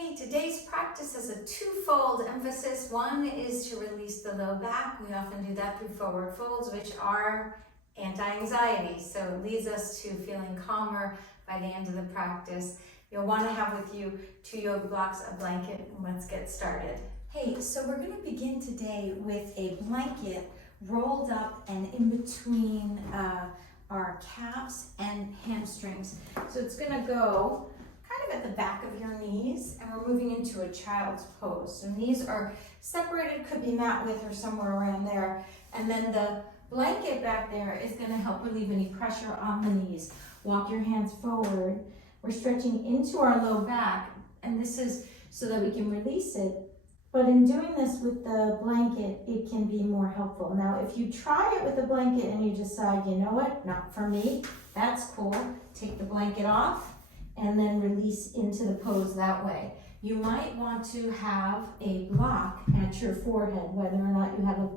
Hey, today's practice has a twofold emphasis. One is to release the low back. We often do that through forward folds, which are anti-anxiety. So it leads us to feeling calmer by the end of the practice. You'll want to have with you 2 yoga blocks, a blanket, and let's get started. Hey, so we're going to begin today with a blanket rolled up and in between our calves and hamstrings. So it's going to go kind of at the back of your knees, and we're moving into a child's pose. So knees are separated, could be mat width or somewhere around there. And then the blanket back there is going to help relieve any pressure on the knees. Walk your hands forward. We're stretching into our low back, and this is so that we can release it. But in doing this with the blanket, it can be more helpful. Now, if you try it with the blanket and you decide, you know what, not for me, that's cool. Take the blanket off and then release into the pose that way. You might want to have a block at your forehead, whether or not you have a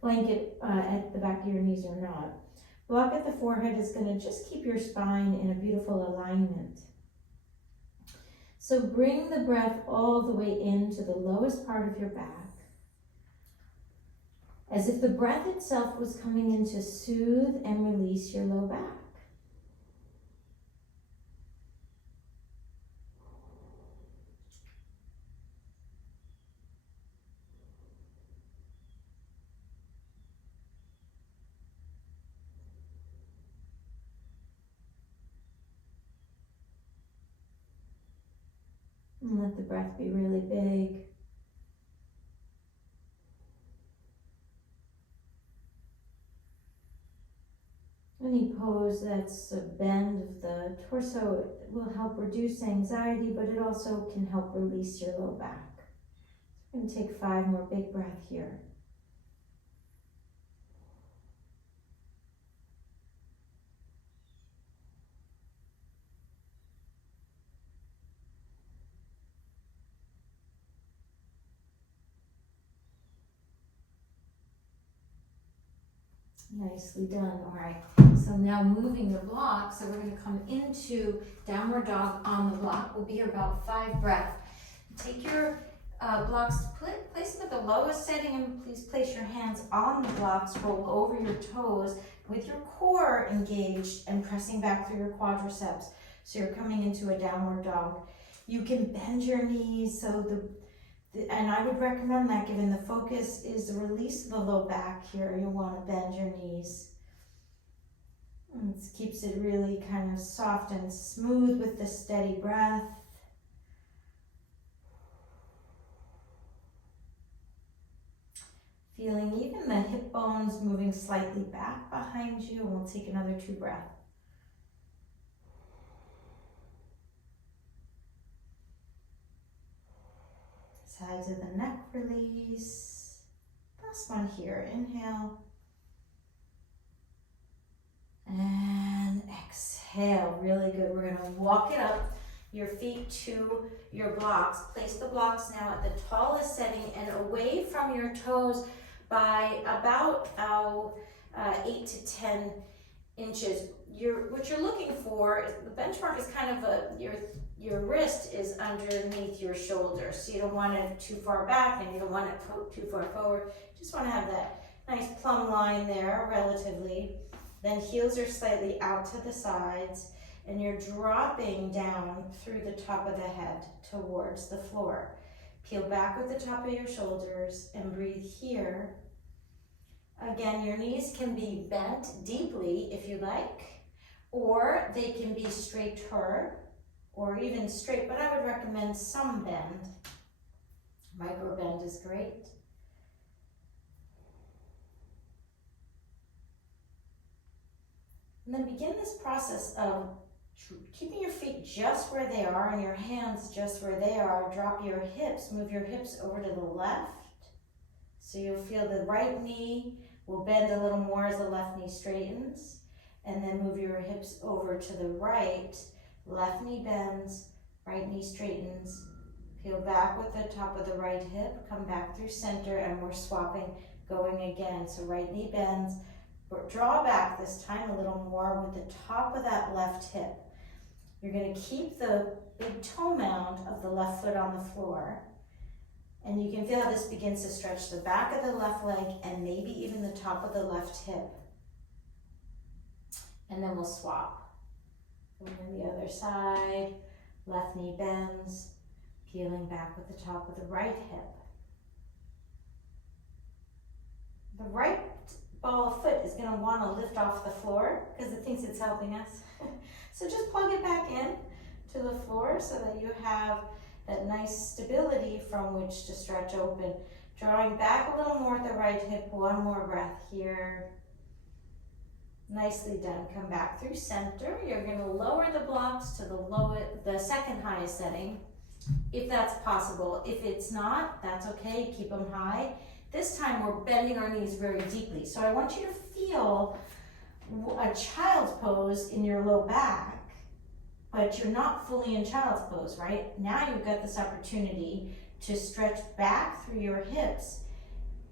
blanket at the back of your knees or not. Block at the forehead is going to just keep your spine in a beautiful alignment. So bring the breath all the way into the lowest part of your back, as if the breath itself was coming in to soothe and release your low back. And let the breath be really big. Any pose that's a bend of the torso will help reduce anxiety, but it also can help release your low back. I'm going to take 5 more big breaths here. Nicely done. All right, so now moving the block, so we're going to come into downward dog on the block. We'll be here about 5 breaths. Take your blocks, place them at the lowest setting, and please place your hands on the blocks. Roll over your toes with your core engaged and pressing back through your quadriceps. So you're coming into a downward dog. You can bend your knees, and I would recommend that, given the focus is the release of the low back here. You'll want to bend your knees. And it keeps it really kind of soft and smooth with the steady breath. Feeling even the hip bones moving slightly back behind you. And we'll take another 2 breaths. Sides of the neck release. Last one here. Inhale. And exhale. Really good. We're going to walk it up. Your feet to your blocks. Place the blocks now at the tallest setting and away from your toes by about 8 to 10 inches. What you're looking for, the benchmark is kind of your wrist is underneath your shoulder. So you don't want it too far back and you don't want it too far forward. Just want to have that nice plumb line there relatively. Then heels are slightly out to the sides and you're dropping down through the top of the head towards the floor. Peel back with the top of your shoulders and breathe here. Again, your knees can be bent deeply if you like, or they can be straighter or even straight, but I would recommend some bend. Micro bend is great. And then begin this process of keeping your feet just where they are and your hands just where they are. Drop your hips, move your hips over to the left. So you'll feel the right knee will bend a little more as the left knee straightens. And then move your hips over to the right. Left knee bends, right knee straightens. Peel back with the top of the right hip, come back through center, and we're swapping, going again. So right knee bends, draw back this time a little more with the top of that left hip. You're going to keep the big toe mound of the left foot on the floor. And you can feel how this begins to stretch the back of the left leg and maybe even the top of the left hip. And then we'll swap. And then the other side, left knee bends, peeling back with the top of the right hip. The right ball of foot is going to want to lift off the floor because it thinks it's helping us. So just plug it back in to the floor so that you have that nice stability from which to stretch open. Drawing back a little more at the right hip. One more breath here. Nicely done. Come back through center. You're going to lower the blocks to the second highest setting, if that's possible. If it's not, that's okay. Keep them high. This time we're bending our knees very deeply. So I want you to feel a child's pose in your low back, but you're not fully in child's pose, right? Now you've got this opportunity to stretch back through your hips,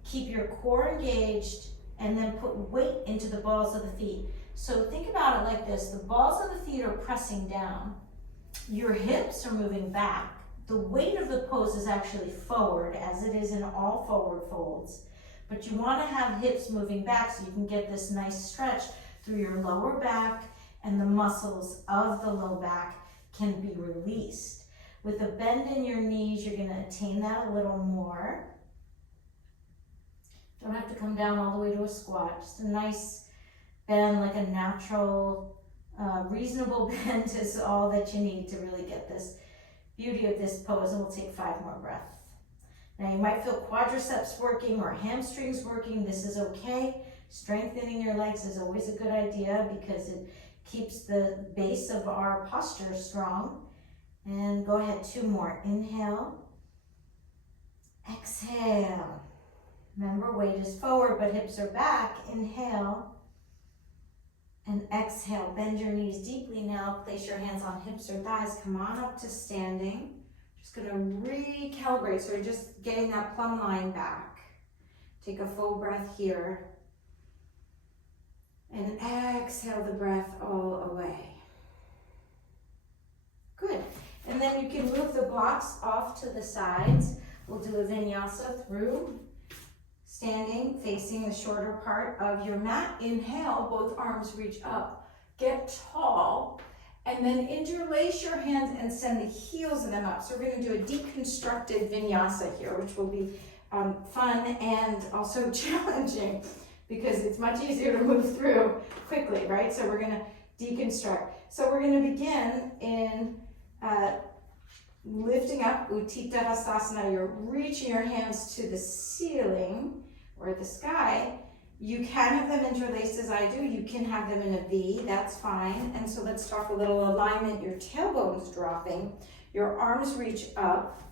keep your core engaged, and then put weight into the balls of the feet. So think about it like this. The balls of the feet are pressing down. Your hips are moving back. The weight of the pose is actually forward, as it is in all forward folds. But you want to have hips moving back so you can get this nice stretch through your lower back, and the muscles of the low back can be released. With a bend in your knees, you're going to attain that a little more. Don't have to come down all the way to a squat. Just a nice bend, like a natural, reasonable bend is all that you need to really get this beauty of this pose, and we'll take 5 more breaths. Now you might feel quadriceps working or hamstrings working. This is okay. Strengthening your legs is always a good idea because it keeps the base of our posture strong. And go ahead, 2 more. Inhale. Exhale. Remember, weight is forward, but hips are back. Inhale. And exhale. Bend your knees deeply now. Place your hands on hips or thighs. Come on up to standing. Just going to recalibrate. So you're just getting that plumb line back. Take a full breath here. And exhale the breath all away. Good. And then you can move the blocks off to the sides. We'll do a vinyasa through standing, facing the shorter part of your mat. Inhale, both arms reach up. Get tall. And then interlace your hands and send the heels of them up. So we're going to do a deconstructed vinyasa here, which will be fun and also challenging, because it's much easier to move through quickly, right? So we're going to deconstruct. So we're going to begin in lifting up, Utthita Hastasana. You're reaching your hands to the ceiling or the sky. You can have them interlaced as I do. You can have them in a V, that's fine. And so let's talk a little alignment. Your tailbone's dropping. Your arms reach up.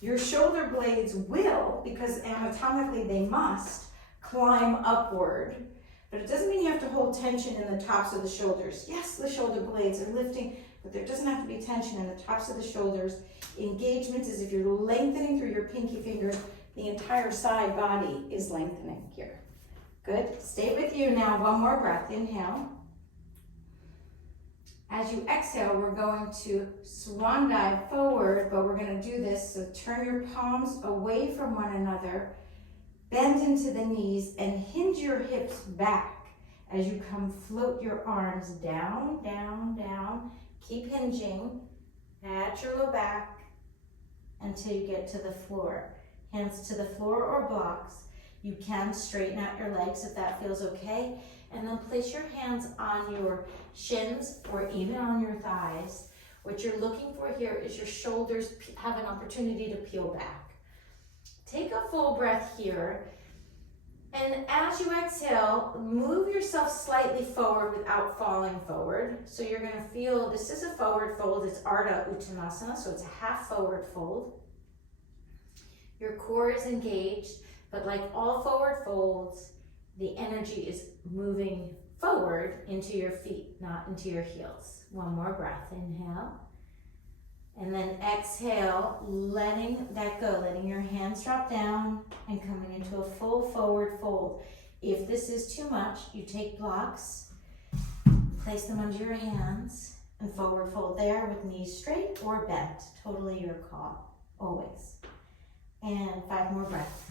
Your shoulder blades will, because anatomically they must, climb upward, but it doesn't mean you have to hold tension in the tops of the shoulders. Yes, the shoulder blades are lifting, but there doesn't have to be tension in the tops of the shoulders. Engagement is if you're lengthening through your pinky finger, the entire side body is lengthening here. Good. Stay with you now. 1 more breath. Inhale. As you exhale, we're going to swan dive forward, but we're going to do this. So turn your palms away from one another. Bend into the knees and hinge your hips back as you come float your arms down, down, down. Keep hinging at your low back until you get to the floor. Hands to the floor or blocks. You can straighten out your legs if that feels okay. And then place your hands on your shins or even on your thighs. What you're looking for here is your shoulders have an opportunity to peel back. Take a full breath here, and as you exhale, move yourself slightly forward without falling forward. So you're going to feel, this is a forward fold, it's Ardha Uttanasana, so it's a half forward fold. Your core is engaged, but like all forward folds, the energy is moving forward into your feet, not into your heels. 1 more breath, inhale. And then exhale, letting that go, letting your hands drop down and coming into a full forward fold. If this is too much, you take blocks, place them under your hands, And forward fold there with knees straight or bent, totally your call, always. And 5 more breaths.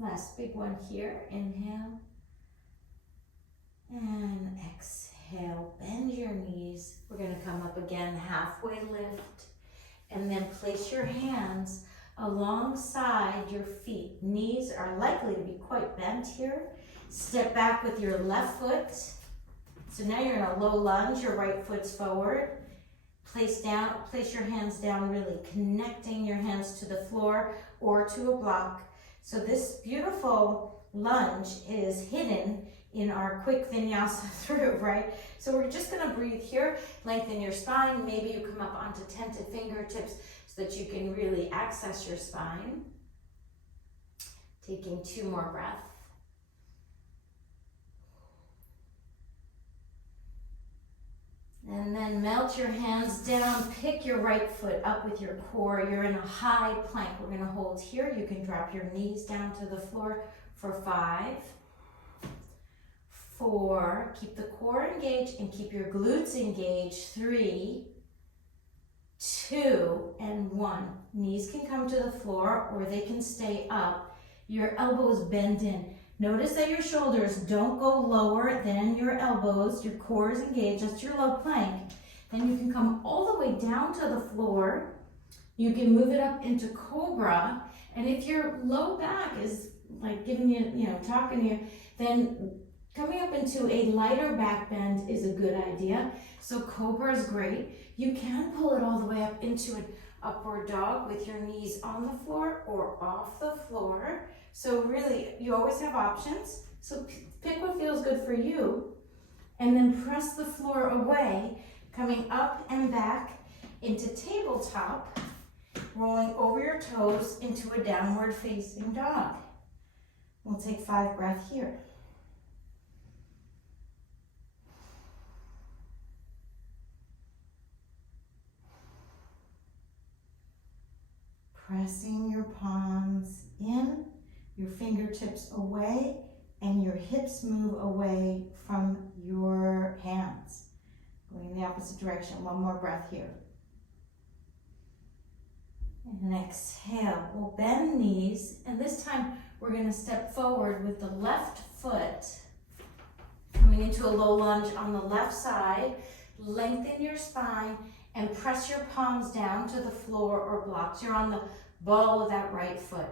Last big one here, inhale. And exhale, bend your knees. We're gonna come up again, halfway lift. And then place your hands alongside your feet. Knees are likely to be quite bent here. Step back with your left foot. So now you're in a low lunge, your right foot's forward. Place your hands down, really connecting your hands to the floor or to a block. So this beautiful lunge is hidden in our quick vinyasa through, right? So we're just gonna breathe here, lengthen your spine. Maybe you come up onto tented fingertips so that you can really access your spine. Taking 2 more breaths. And then melt your hands down, pick your right foot up with your core. You're in a high plank. We're gonna hold here. You can drop your knees down to the floor for 5, 4, keep the core engaged and keep your glutes engaged. 3, 2, and 1. Knees can come to the floor or they can stay up. Your elbows bend in. Notice that your shoulders don't go lower than your elbows. Your core is engaged, that's your low plank. Then you can come all the way down to the floor. You can move it up into cobra. And if your low back is like giving you, talking to you, then coming up into a lighter back bend is a good idea. So cobra is great. You can pull it all the way up into an upward dog with your knees on the floor or off the floor. So really, you always have options. So pick what feels good for you and then press the floor away, coming up and back into tabletop, rolling over your toes into a downward facing dog. We'll take 5 breaths here. Pressing your palms in, your fingertips away, and your hips move away from your hands. Going in the opposite direction. 1 more breath here. And exhale. We'll bend knees, and this time we're going to step forward with the left foot, coming into a low lunge on the left side. Lengthen your spine and press your palms down to the floor or blocks. You're on the ball of that right foot.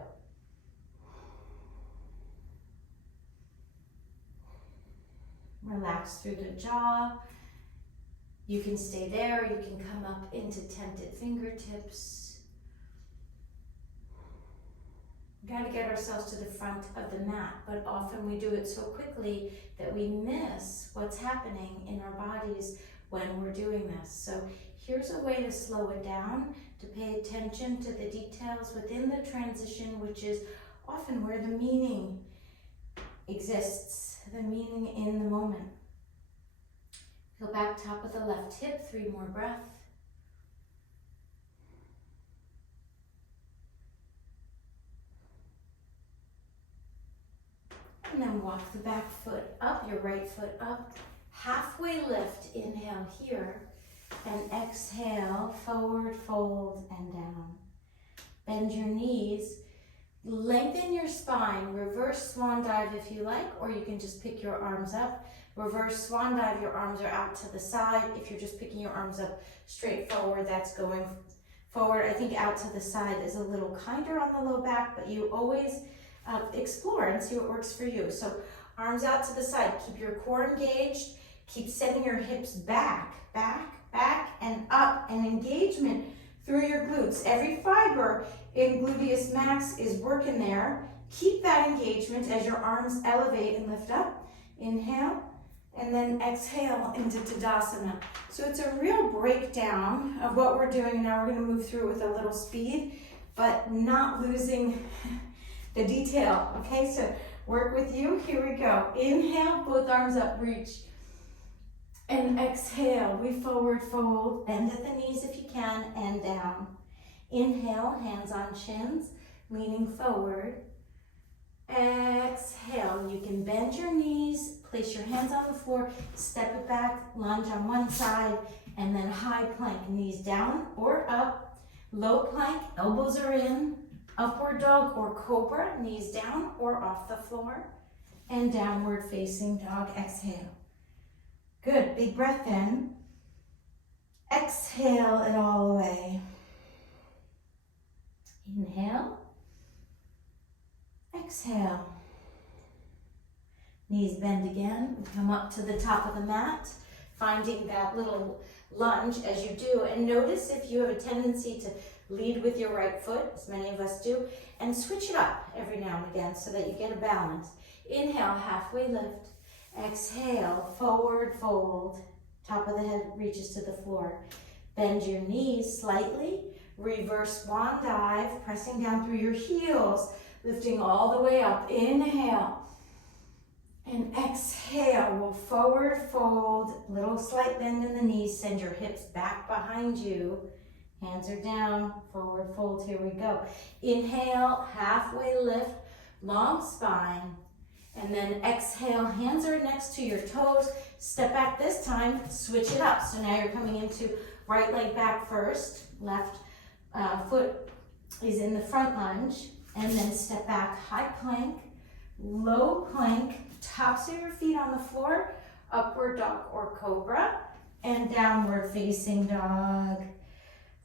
Relax through the jaw. You can stay there. You can come up into tented fingertips. We got to get ourselves to the front of the mat, but often we do it so quickly that we miss what's happening in our bodies when we're doing this. So here's a way to slow it down, to pay attention to the details within the transition, which is often where the meaning exists, the meaning in the moment. Go back top of the left hip, 3 more breaths. And then walk the back foot up, your right foot up. Halfway lift, inhale here. And exhale, forward fold and down. Bend your knees. Lengthen your spine. Reverse swan dive if you like, or you can just pick your arms up. Reverse swan dive, your arms are out to the side. If you're just picking your arms up straight forward, that's going forward. I think out to the side is a little kinder on the low back, but you always explore and see what works for you. So arms out to the side. Keep your core engaged. Keep sending your hips back, back, back, and up, and engagement through your glutes. Every fiber in gluteus max is working there. Keep that engagement as your arms elevate and lift up. Inhale, and then exhale into Tadasana. So it's a real breakdown of what we're doing. Now we're going to move through it with a little speed, but not losing the detail. Okay, so work with you. Here we go. Inhale, both arms up, reach. And exhale, we forward fold, bend at the knees if you can, and down. Inhale, hands on chins, leaning forward. Exhale, you can bend your knees, place your hands on the floor, step it back, lunge on one side, and then high plank, knees down or up. Low plank, elbows are in. Upward dog or cobra, knees down or off the floor. And downward facing dog, exhale. Good, big breath in. Exhale it all away. Inhale. Exhale. Knees bend again. We come up to the top of the mat, finding that little lunge as you do. And notice if you have a tendency to lead with your right foot, as many of us do, and switch it up every now and again so that you get a balance. Inhale, halfway lift. Exhale, forward fold. Top of the head reaches to the floor. Bend your knees slightly. Reverse swan dive, pressing down through your heels, lifting all the way up. Inhale. And exhale, we'll forward fold, little slight bend in the knees, send your hips back behind you. Hands are down, forward fold, here we go. Inhale, halfway lift, long spine. And then exhale, hands are next to your toes. Step back this time, switch it up. So now you're coming into right leg back first, left foot is in the front lunge, and then step back, high plank, low plank, tops of your feet on the floor, upward dog or cobra, and downward facing dog.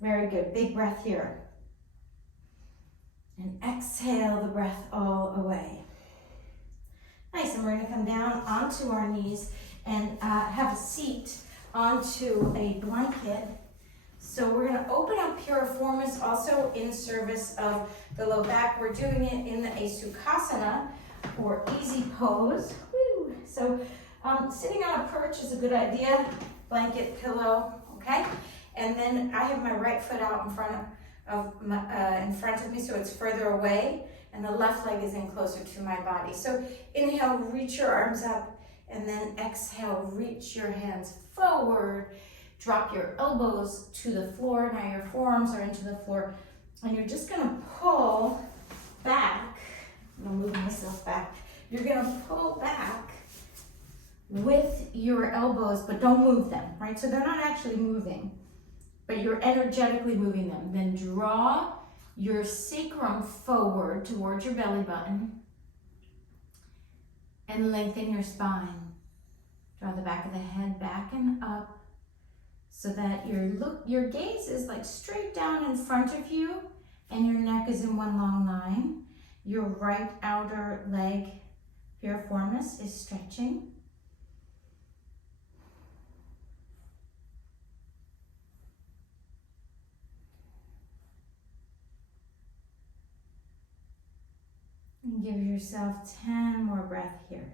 Very good, big breath here. And exhale the breath all away. Nice, and we're gonna come down onto our knees and have a seat onto a blanket. So we're gonna open up piriformis also in service of the low back. We're doing it in a Sukhasana or easy pose. Woo. So sitting on a perch is a good idea. Blanket, pillow, okay? And then I have my right foot out in front of me so it's further away, and the left leg is in closer to my body. So inhale, reach your arms up, and then exhale, reach your hands forward. Drop your elbows to the floor. Now your forearms are into the floor, and you're just gonna pull back. I'm moving myself back. You're gonna pull back with your elbows, but don't move them, right? So they're not actually moving, but you're energetically moving them. Then draw your sacrum forward towards your belly button and lengthen your spine. Draw the back of the head back and up so that your gaze is like straight down in front of you and your neck is in one long line. Your right outer leg, piriformis, is stretching. And give yourself 10 more breaths here.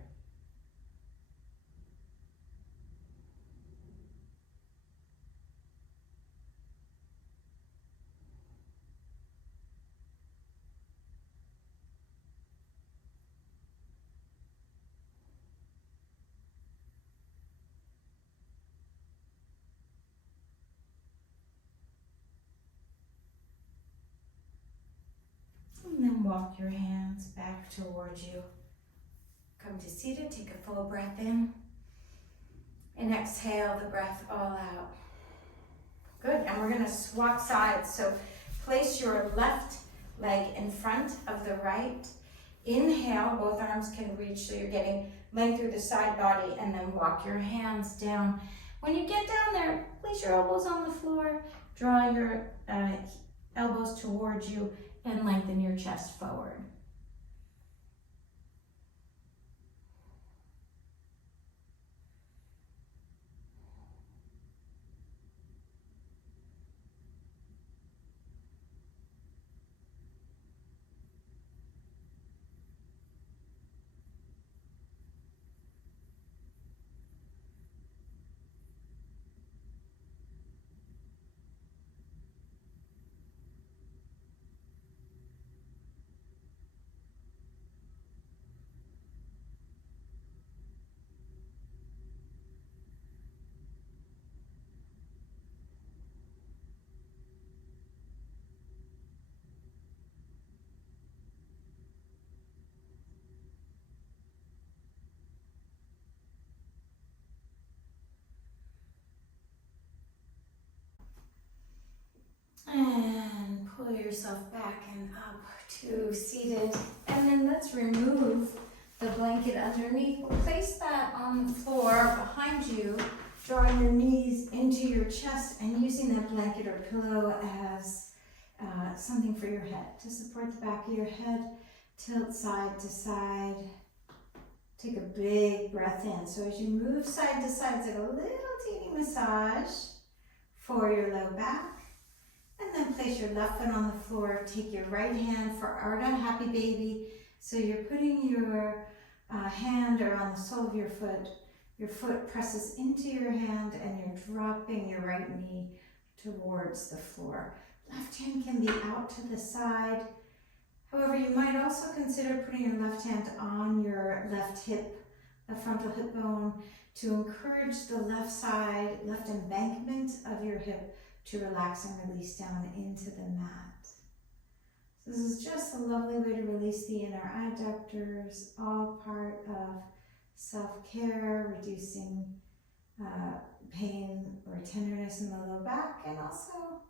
And then walk your hands back towards you. Come to seated, take a full breath in. And exhale the breath all out. Good, and we're gonna swap sides. So place your left leg in front of the right. Inhale, both arms can reach so you're getting length through the side body, and then walk your hands down. When you get down there, place your elbows on the floor, draw your elbows towards you, and lengthen your chest forward. yourself back and up to seated. And then let's remove the blanket underneath. We'll place that on the floor behind you, drawing your knees into your chest and using that blanket or pillow as something for your head, to support the back of your head. Tilt side to side. Take a big breath in. So as you move side to side, it's like a little teeny massage for your low back. And then place your left foot on the floor. Take your right hand for Ardha Happy Baby. So you're putting your hand around the sole of your foot. Your foot presses into your hand and you're dropping your right knee towards the floor. Left hand can be out to the side. However, you might also consider putting your left hand on your left hip, the frontal hip bone, to encourage the left side, left embankment of your hip to relax and release down into the mat. So this is just a lovely way to release the inner adductors, all part of self-care, reducing pain or tenderness in the low back, and also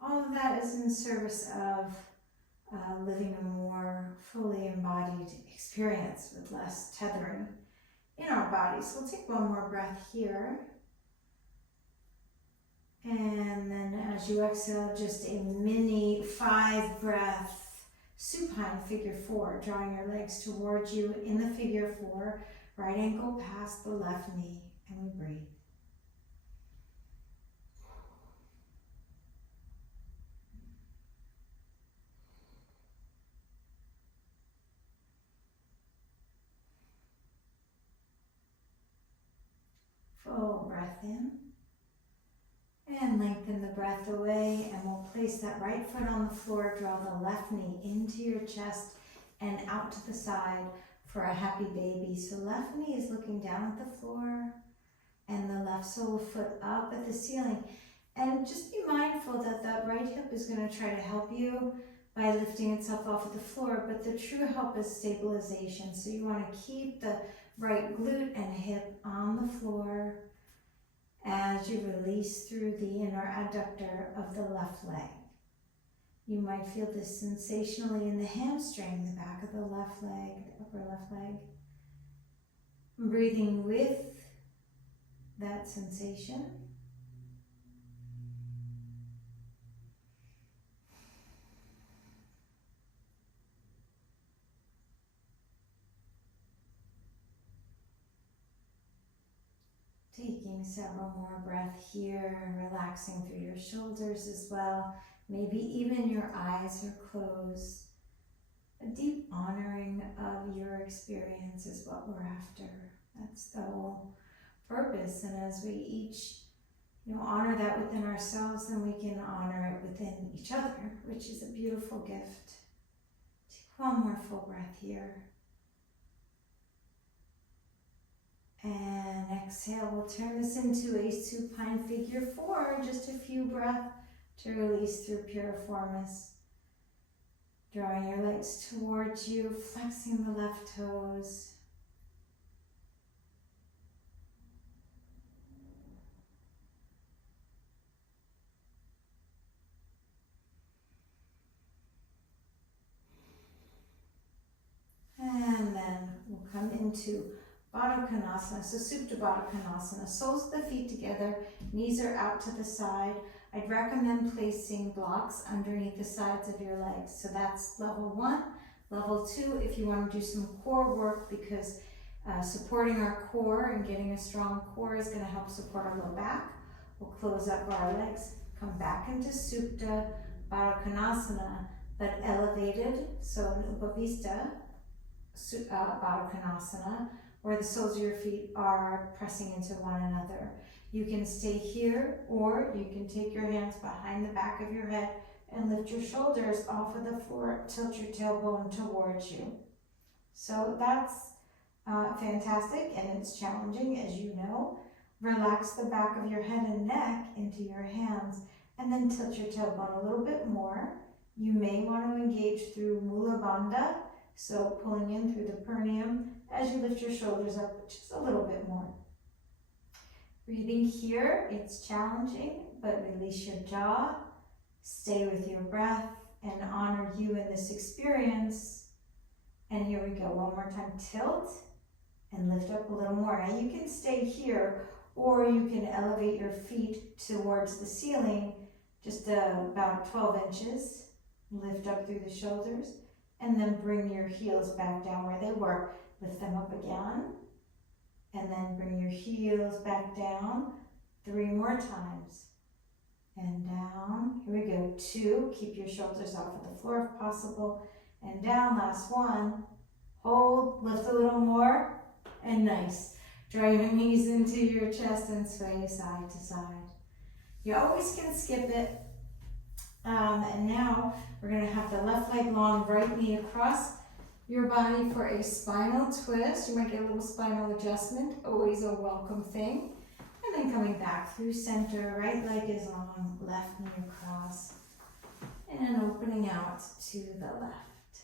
all of that is in service of living a more fully embodied experience with less tethering in our bodies. So we'll take one more breath here. And then as you exhale, just a mini 5-breath supine figure 4, drawing your legs towards you in the figure 4, right ankle past the left knee, and we breathe. Full breath in. And lengthen the breath away, and we'll place that right foot on the floor, draw the left knee into your chest and out to the side for a happy baby. So left knee is looking down at the floor and the left sole of foot up at the ceiling. And just be mindful that that right hip is going to try to help you by lifting itself off of the floor, but the true help is stabilization. So you want to keep the right glute and hip on the floor as you release through the inner adductor of the left leg. You might feel this sensationally in the hamstring, the back of the left leg, the upper left leg. Breathing with that sensation. Taking several more breaths here, relaxing through your shoulders as well. Maybe even your eyes are closed. A deep honoring of your experience is what we're after. That's the whole purpose. And as we each, honor that within ourselves, then we can honor it within each other, which is a beautiful gift. Take one more full breath here. And exhale, we'll turn this into a supine figure 4, just a few breaths to release through piriformis. Drawing your legs towards you, flexing the left toes. And then we'll come into Baddha Konasana, so Supta Baddha Konasana. Soles of the feet together, knees are out to the side. I'd recommend placing blocks underneath the sides of your legs. So that's level 1. Level 2, if you want to do some core work, because supporting our core and getting a strong core is going to help support our low back. We'll close up our legs, come back into Supta Baddha Konasana, but elevated, so an Upavista Baddha Konasana, where the soles of your feet are pressing into one another. You can stay here, or you can take your hands behind the back of your head and lift your shoulders off of the floor, tilt your tailbone towards you. So that's fantastic, and it's challenging, as you know. Relax the back of your head and neck into your hands, and then tilt your tailbone a little bit more. You may want to engage through Mula Bandha, so pulling in through the perineum as you lift your shoulders up just a little bit more. Breathing here, it's challenging, but release your jaw, stay with your breath, and honor you in this experience. And here we go, one more time, tilt and lift up a little more. Now you can stay here, or you can elevate your feet towards the ceiling, just about 12 inches. Lift up through the shoulders, and then bring your heels back down where they were. Lift them up again, and then bring your heels back down 3 more times. And down, here we go, 2, keep your shoulders off of the floor if possible, and down, last one. Hold, lift a little more, and nice. Draw your knees into your chest and sway side to side. You always can skip it. And now we're gonna have the left leg long, right knee across your body for a spinal twist. You might get a little spinal adjustment, always a welcome thing. And then coming back through center, right leg is long, left knee across, and opening out to the left.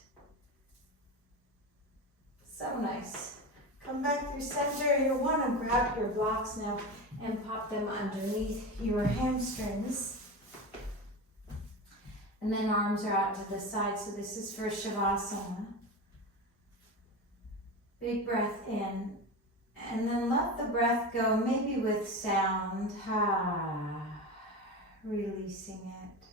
So nice. Come back through center. You'll want to grab your blocks now and pop them underneath your hamstrings. And then arms are out to the side, so this is for Shavasana. Big breath in, and then let the breath go, maybe with sound, releasing it.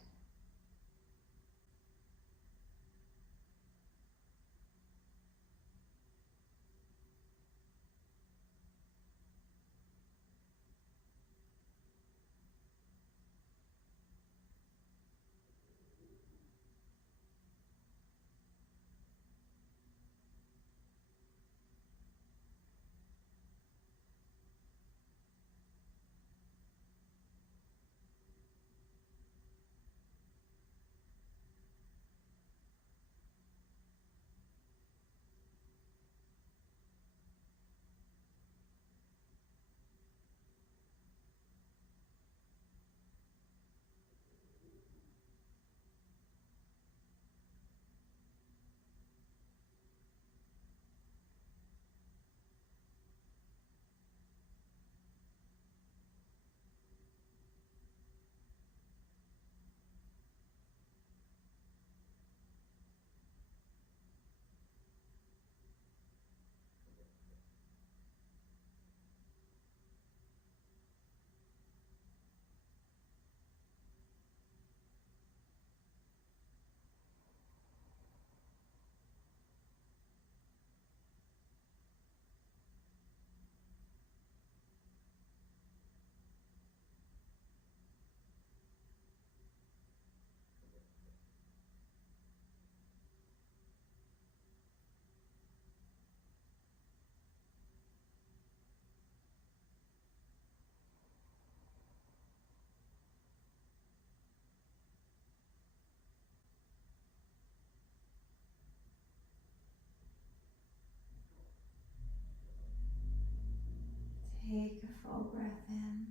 Take a full breath in.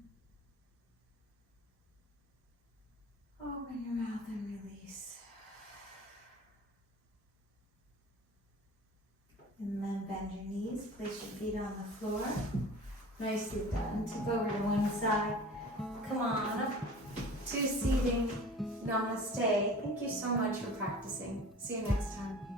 Open your mouth and release. And then bend your knees, place your feet on the floor. Nicely done. Tip over to one side. Come on up to seating. Namaste. Thank you so much for practicing. See you next time.